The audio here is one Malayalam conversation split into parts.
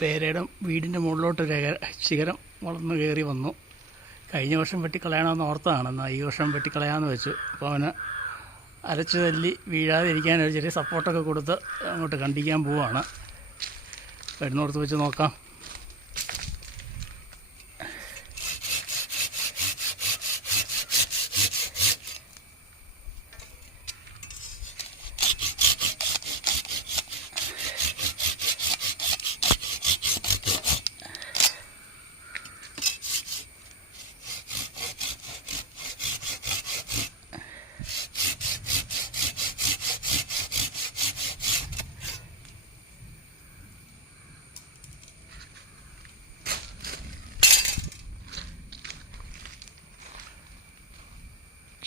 പേരയുടെ വീടിന്റെ മുകളിലോട്ട് ശിഖരം വളർന്നു കയറി വന്നു. കഴിഞ്ഞ വർഷം വെട്ടിക്കളയണമെന്ന് ഓർത്താണ് എന്നാൽ ഈ വർഷം വെട്ടിക്കളയാമെന്ന് വെച്ചു. അപ്പോൾ അവന് അരച്ചു തല്ലി വീഴാതിരിക്കാൻ ഒരു ചെറിയ സപ്പോർട്ടൊക്കെ കൊടുത്ത് അങ്ങോട്ട് കണ്ടിക്കാൻ പോവാണ്. വരുന്നോർത്ത് വെച്ച് നോക്കാം.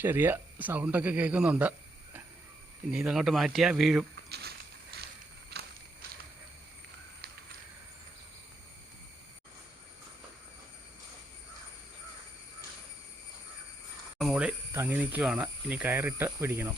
ചെറിയ സൗണ്ടൊക്കെ കേൾക്കുന്നുണ്ട്. ഇനി ഇതങ്ങോട്ട് മാറ്റിയാൽ വീഴും. മുകളിൽ തങ്ങി നിൽക്കുവാണ്. ഇനി കയറിട്ട് പിടിക്കണം.